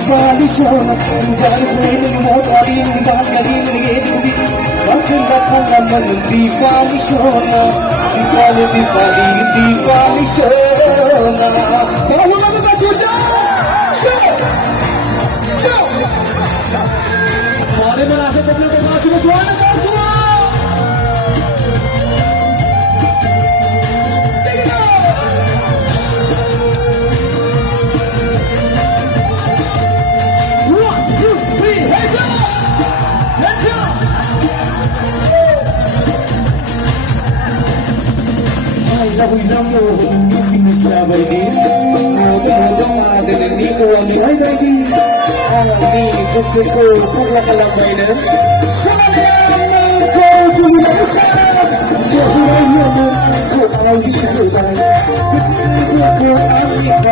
Diwali Shona, Jai Playing Motari, Diwali, Diwali Shona, Diwali Shona. हमारे मनासे अपने प्रकाश में स्वागत है We don't know who is in this travel game. We don't know the Nico and the Hiding. And me, this is called Pula Kalabina. Somebody go to the other side. Go to the other side. This is the good Diwali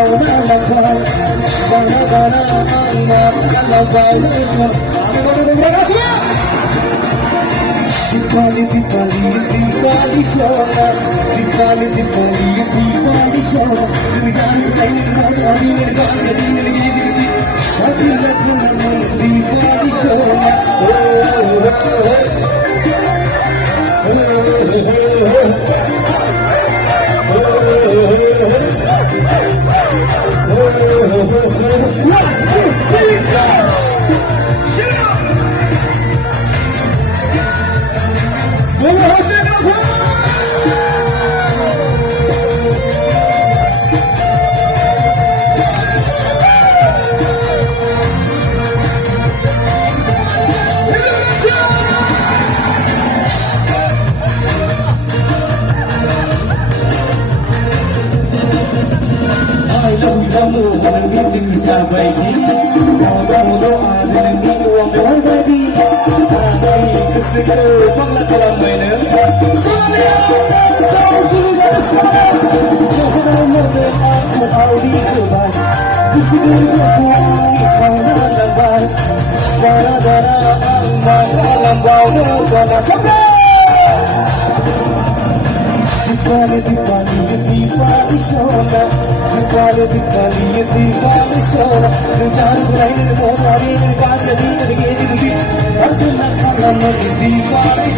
Shona, Diwali Shona. Diwali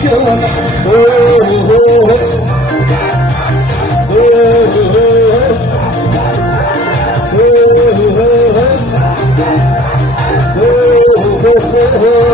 Shona. Oh